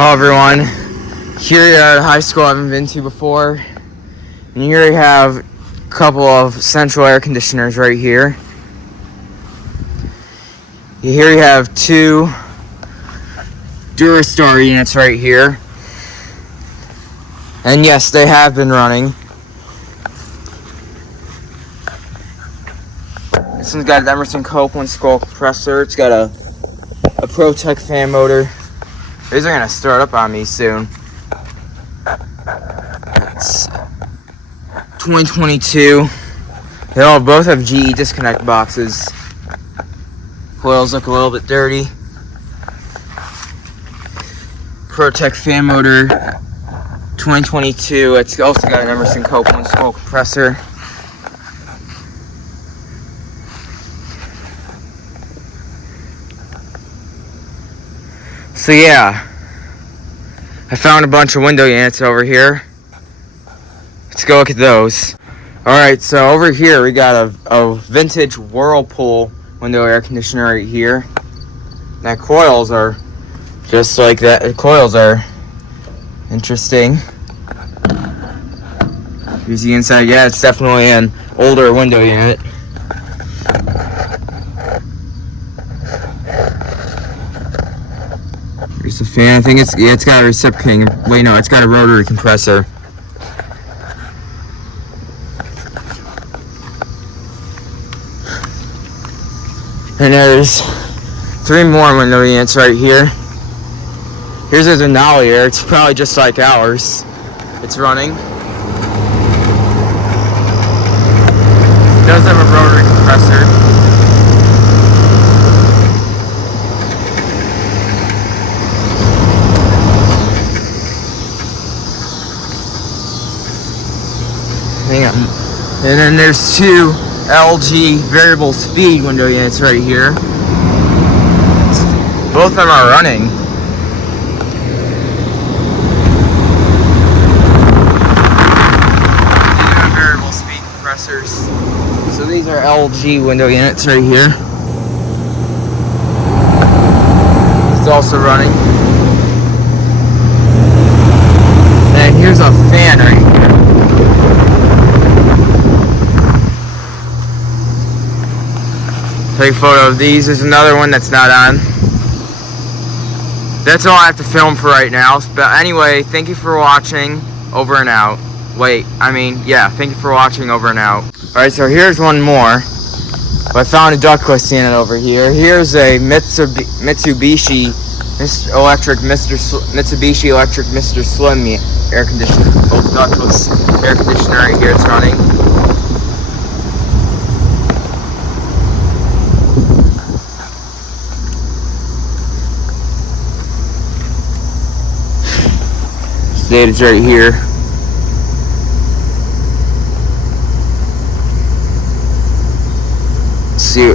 Hello everyone, here at a high school I haven't been to before, and here you have a couple of central air conditioners right here. Here you have two Durastar units right here, and yes, they have been running. This one's got an Emerson Copeland scroll compressor. It's got a ProTech fan motor. These are gonna start up on me soon. It's 2022. They all both have GE disconnect boxes. Coils look a little bit dirty. ProTech fan motor, 2022. It's also got an Emerson Copeland scroll compressor. So yeah, I found a bunch of window units over here. Let's go look at those. Alright, so over here we got a vintage Whirlpool window air conditioner right here. Now coils are just like that. The coils are interesting. Here's the inside. Yeah, it's definitely an older window unit. Here's the fan. I think it's got a reciprocating. Wait, no, it's got a rotary compressor. And there's three more window units right here. Here's a Denali air. It's probably just like ours. It's running. It does have a rotary compressor. Hang on. And then there's two LG variable speed window units right here. Both of them are running. These are variable speed compressors. So these are LG window units right here. It's also running. And here's a fan right here. Take a photo of these. There's another one that's not on. That's all I have to film for right now. But anyway, thank you for watching. Over and out. Thank you for watching. Over and out. Alright, so here's one more. I found a ductless unit over here. Here's a Mitsubishi electric Mr. Slim air conditioner. Oh, ductless air conditioner right here. It's running. Data's right here.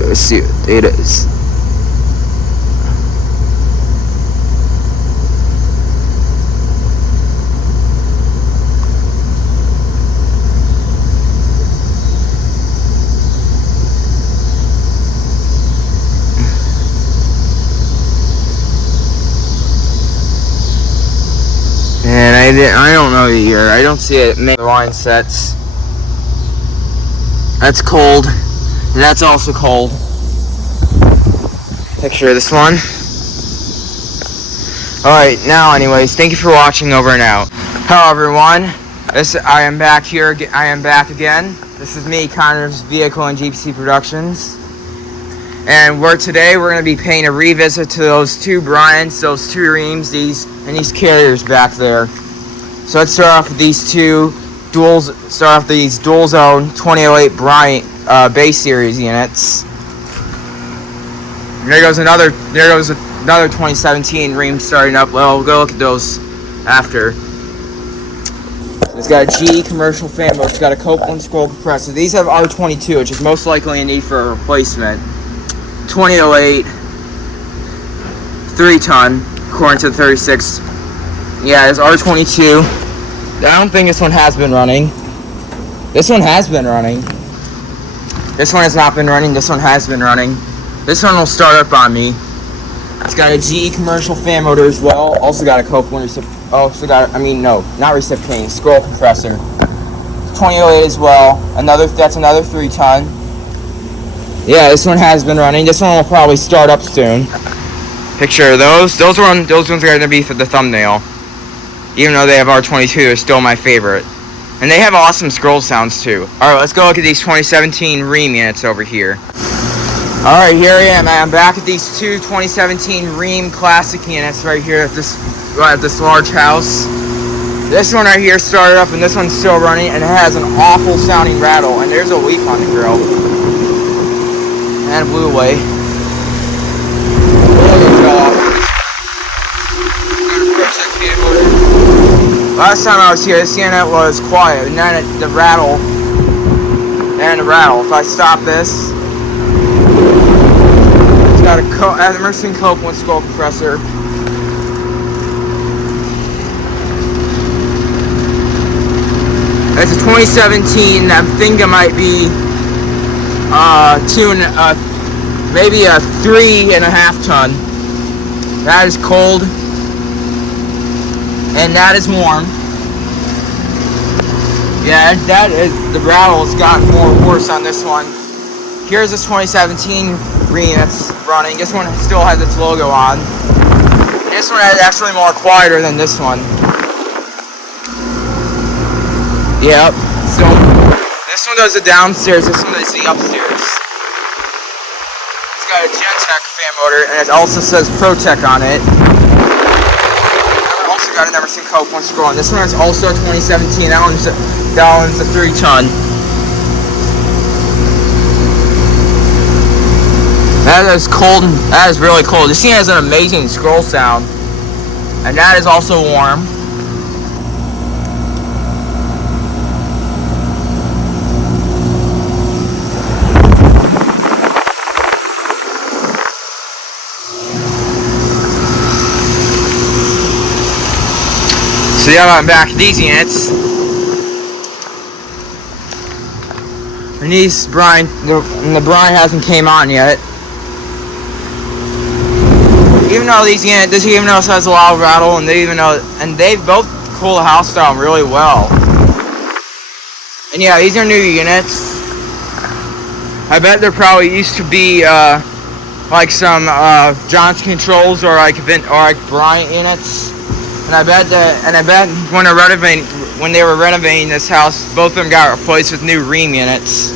Let's see what data is. I don't know the year. I don't see it. Make line sets. That's cold. And that's also cold. Picture of this one. Alright, now anyways, thank you for watching. Over and out. Hello everyone. I am back here. I am back again. This is me, Connor's Vehicle and GPC Productions. And today we're going to be paying a revisit to those two Bryants, those two Rheems, these Carriers back there. So let's start off with these two dual zone 2008 Bryant base series units. And there goes another 2017 Rheem starting up. Well, we'll go look at those after. It's got a GE commercial fan motor. It's got a Copeland scroll compressor. These have R22, which is most likely a need for a replacement. 2008 3-ton, according to the 36. Yeah, it's R22. I don't think this one has been running. This one has been running. This one has not been running. This one has been running. This one will start up on me. It's got a GE commercial fan motor as well. Also got a Copeland not reciprocating, scroll compressor. 2008 as well. That's another 3-ton. Yeah, this one has been running. This one will probably start up soon. Picture of those. Those ones are going to be for the thumbnail. Even though they have R22, they're still my favorite. And they have awesome scroll sounds too. Alright, let's go look at these 2017 Rheem units over here. Alright, here I am. I'm back at these two 2017 Rheem classic units right here at this large house. This one right here started up and this one's still running, and it has an awful sounding rattle, and there's a leaf on the grill. And it blew away. Last time I was here, this unit was quiet, and then the rattle. If I stop this, it's got a Emerson Copeland scroll compressor. It's a 2017. I think it might be maybe a 3.5 ton. That is cold, and that is warm. Yeah, the rattle's gotten worse on this one. Here's this 2017 Rheem that's running. This one still has its logo on. This one is actually more quieter than this one. Yep. So this one does the downstairs. This one does the upstairs. It's got a Gentech fan motor, and it also says ProTech on it. Also got an Emerson Copeland scroll, and this one is also 2017. That one's a 3-ton. That is cold. That is really cold. This thing has an amazing scroll sound, and that is also warm. So yeah, I'm back at these units. And these the Bryant hasn't came on yet. Even though this unit has a loud rattle, and they both cool the house down really well. And yeah, these are new units. I bet there probably used to be like some Johnson controls or like Bryant units. And I bet when they were renovating this house, both of them got replaced with new Rheem units.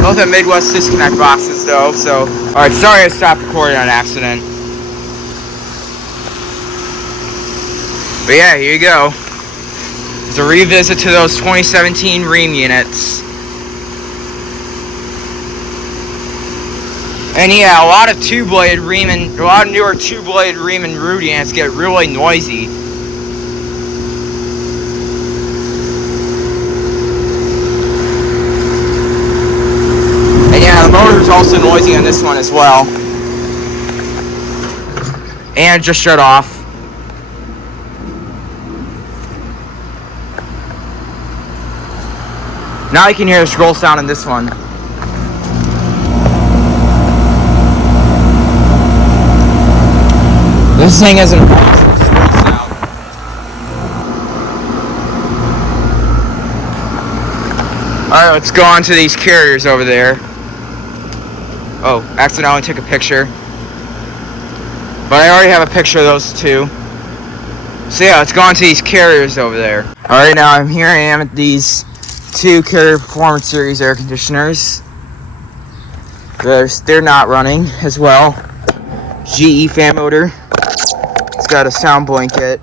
Both have Midwest disconnect boxes though, so... Alright, sorry I stopped recording on accident. But yeah, here you go. It's a revisit to those 2017 Rheem units. And yeah, a lot of newer two-bladed Rheem and Ruud units get really noisy. And yeah, the motor's also noisy on this one as well. And it just shut off. Now you can hear the scroll sound in this one. This thing has an awesome scroll sound. Alright, let's go on to these carriers over there. Oh, accidentally took a picture. But I already have a picture of those two. So yeah, let's go on to these carriers over there. Alright, now I am at these two Carrier Performance Series air conditioners. They're not running as well. GE fan motor. It's got a sound blanket.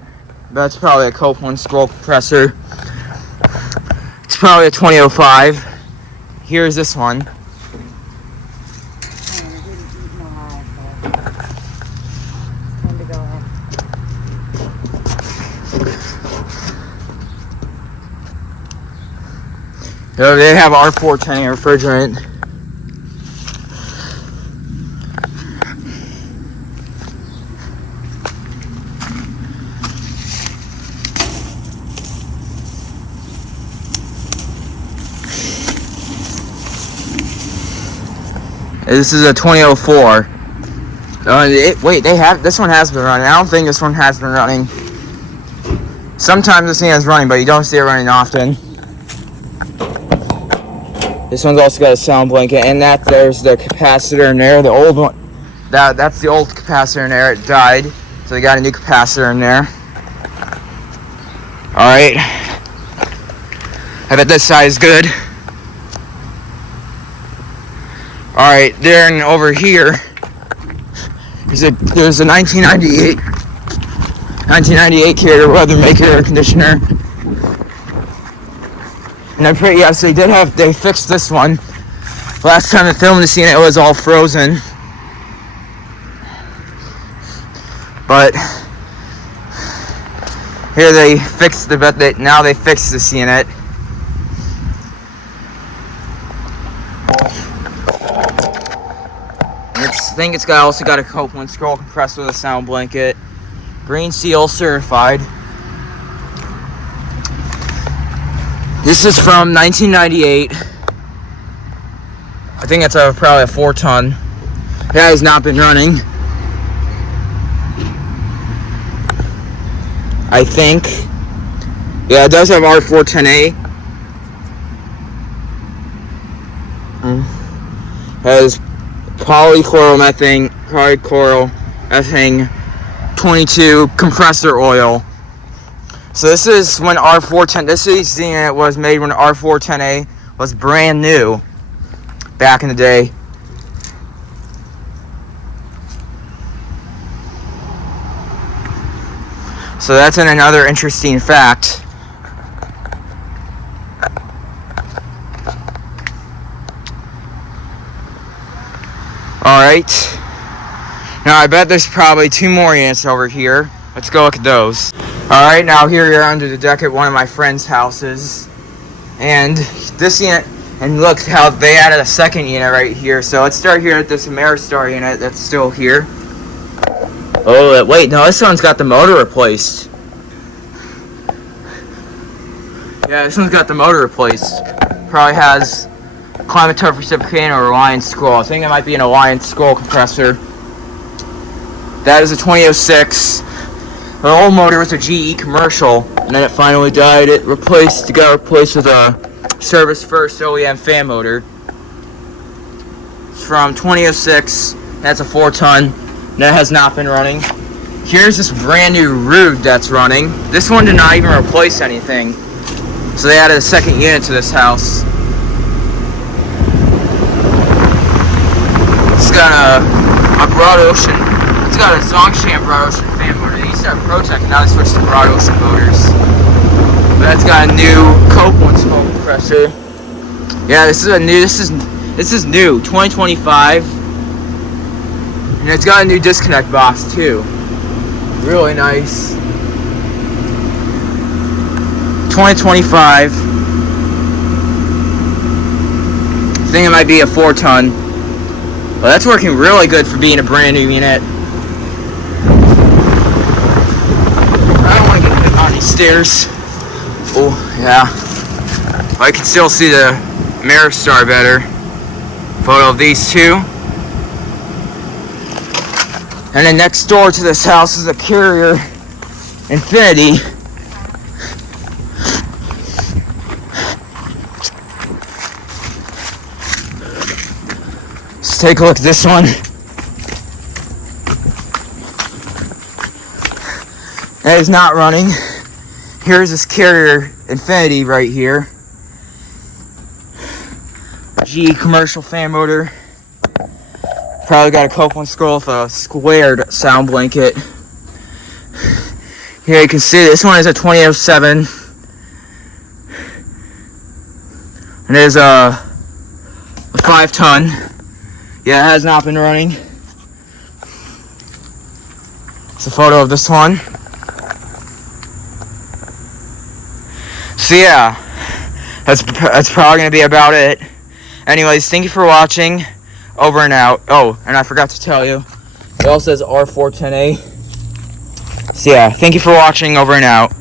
That's probably a Copeland scroll compressor. It's probably a 2005. Here's this one. They have R410 refrigerant. This is a 2004. Wait, this one has been running. I don't think this one has been running. Sometimes this thing is running, but you don't see it running often. This one's also got a sound blanket, and there's the capacitor in there. The old one, that's the old capacitor in there. It died, so they got a new capacitor in there. All right. I bet this side is good. All right, then over here, there's a 1998 Carrier Weathermaker air conditioner. And I'm pretty, yes, they fixed this one. Last time I filmed the scene, it was all frozen. But here they fixed now they fixed the unit. I think it's also got a Copeland scroll compressor with a sound blanket. Green Seal certified. This is from 1998. I think it's probably a 4-ton. It has not been running. I think. Yeah, it does have R410A. Has polychloromethane 22 compressor oil. So this is when this unit was made when R410A was brand new back in the day. So that's another interesting fact. Alright. Now I bet there's probably 2 more units over here. Let's go look at those. Alright, now here you're under the deck at one of my friend's houses. And this unit, and look how they added a second unit right here. So let's start here at this Ameristar unit that's still here. Oh, wait, no, this one's got the motor replaced. Yeah, this one's got the motor replaced. Probably has climate turf reciprocating or Alliance scroll. I think it might be an Alliance scroll compressor. That is a 2006. The old motor was a GE commercial, and then it finally died. It got replaced with a Service First OEM fan motor. It's from 2006. That's a 4-ton. That has not been running. Here's this brand new Ruud that's running. This one did not even replace anything. So they added a second unit to this house. It's got a Broad Ocean. It's got a Zongshan Broad Ocean fan motor. They used to have Protec, and now they switched to Broad Ocean motors. But that's got a new Copeland scroll compressor. Yeah, this is new, 2025. And it's got a new disconnect box too. Really nice. 2025. I think it might be a 4-ton. But that's working really good for being a brand new unit. I don't want to get hit on these stairs. Oh, yeah. I can still see the Ameristar better. Photo of these two. And then next door to this house is a Carrier Infinity. Let's take a look at this one. That is not running. Here's this Carrier Infinity right here. GE commercial fan motor. Probably got a Copeland scroll with a squared sound blanket. Here you can see this one is a 2007. And it is a 5-ton. Yeah, it has not been running. It's a photo of this one. So yeah, that's probably going to be about it. Anyways, thank you for watching. Over and out. Oh, and I forgot to tell you, it also says R410A. So yeah, thank you for watching. Over and out.